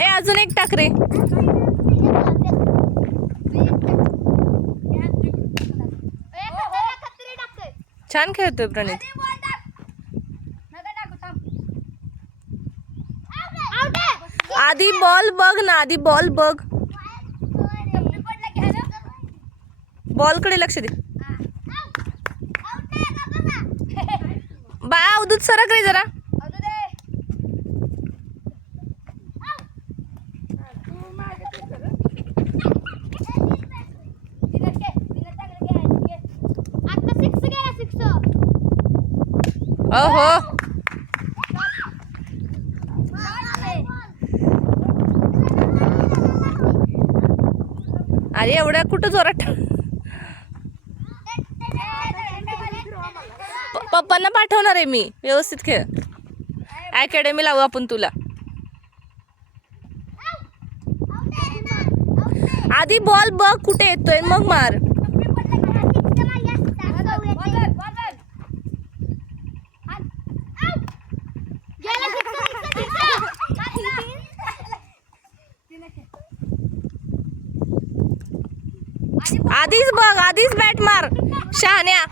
ए अजून एक टाक रे. छान खेळतोय प्रणित. आधी बॉल बघ ना, आधी बॉल बघ. बॉल कडे लक्ष दे. बाळा अवधूत सरक रे जरा. ओहो अरे एवढ्या कुठं जोरात. पप्पांना पाठवणार आहे मी. व्यवस्थित खेळ. अकॅडमी लावू आपण तुला. आधी बॉल बघ कुठे येतोय मग मार. आधीच बघ, आधीच बॅट मार शहाण्या.